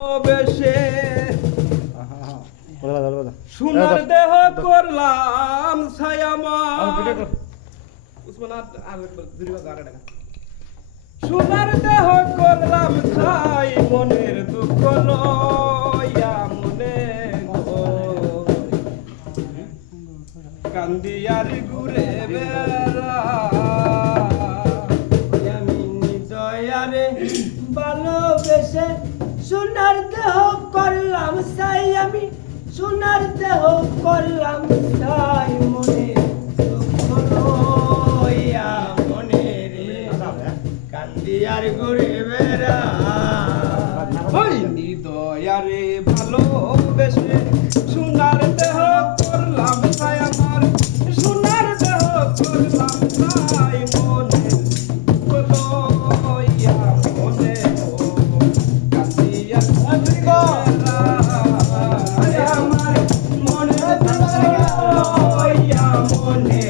বেশে সোনার দেহ করলাম সোনার দেহ করলাম ছাই মনের দুঃখ লইয়া মনে কান্দিয়ার ঘুরে বেড়া আমি দয়ারে ভালোবেসে সোনার দেহ করলাম সাই আমি সোনার দেহ করলাম সাই মনে লইয়া মনে রে কান্দিয়ার ঘুরে বেড়া দয়ারে ভালোবেসে সোনার দেহ করলাম ছাই আমার সোনার দেহ করলাম ছাই মনে লইয়া মনে কান্দিয়া আমার মনে লইয়া মনে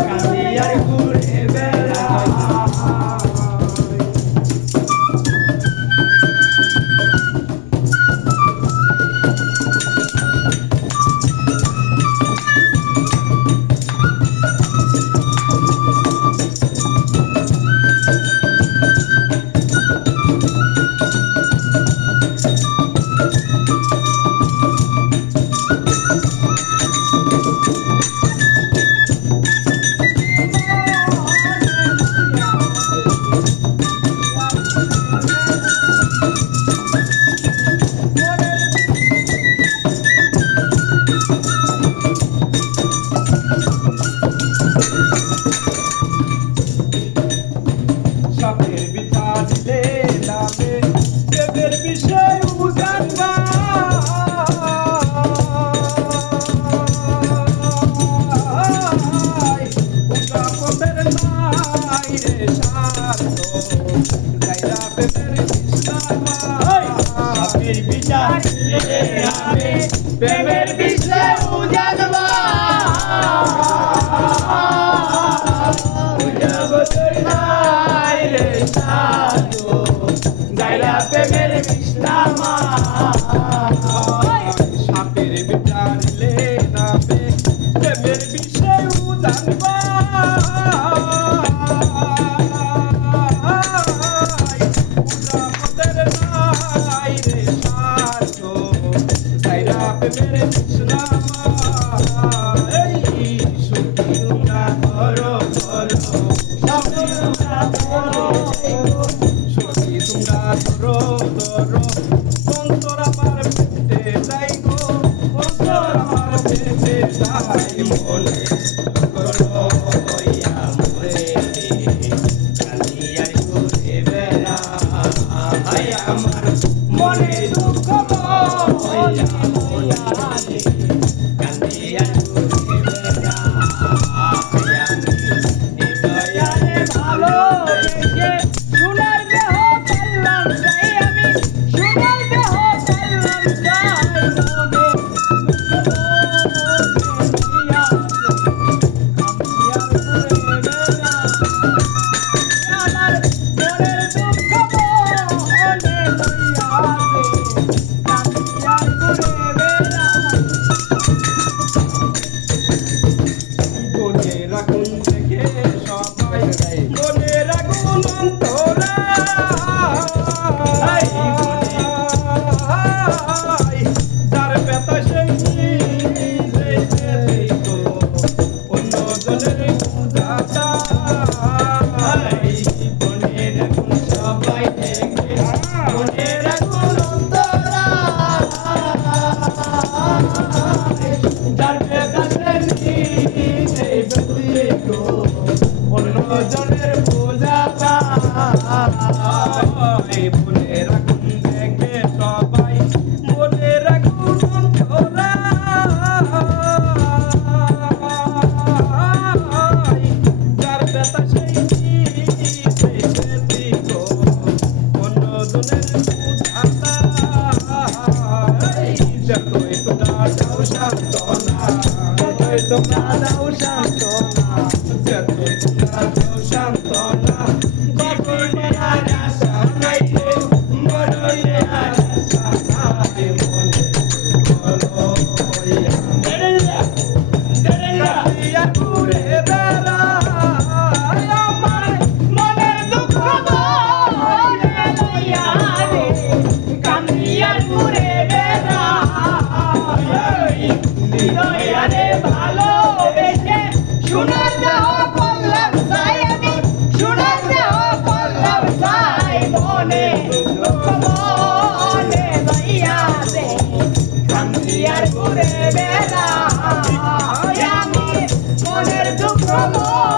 কান্দিয়ার ঘুরে বেড়া সাপের বিটা দিলে নামে দেবের বিষয় উজানবা উজাপদের নাই রে সারতো যাইরা বেবের কৃষ্ণামা সাপের বিচার আমি প্রেমের বিষয়ে উজানবা উজাবতর নাই রে সাধু গাইলা প্রেমের বিষ্ণামা সাপের বিটা দিলে নামে দেবের বিষয় উজানবা উজাপদের নাই রে সারতো যাইরা বেবের কৃষ্ণামা এই সুখী তোমরা করো করো সখী তোমরা ধরো ধরো অন্তর আমার পেটে যাই গো অন্তর আমার পেটে যাই মনে করো হইয়া মরে কালিয়ার ঘুরে বেড়া হায় আমার মনে দুঃখ হইয়া মরে কালিয়ার ঘুরে বেড়া হায় আমি দয়ালে ভালোবেসে সোনার দেহ করলাম চাই আমি সোনার দেহ করলাম চাই মনে মনে রাখুন থেকে সবাই মনে রাখুন অন্তরা যার ব্যথা সেই অন্য জনের পূজাটা সবাই থেকে মনে রাখুন অন্তরা যার কাছে সেই ব্যক্তি গো অন্য জনের বোঝা মনে রাখুন থেকে সবাই মনে রাখুন অন্তরা যার ব্যথা সেই অন্য জনের পূজাটা যতই তোমরা যাও সান্তনা যতই তোমরা যাও সান্তনা যতই তোমরা যাও সান্তনা জীবনে আর আশা নাই বড় চলো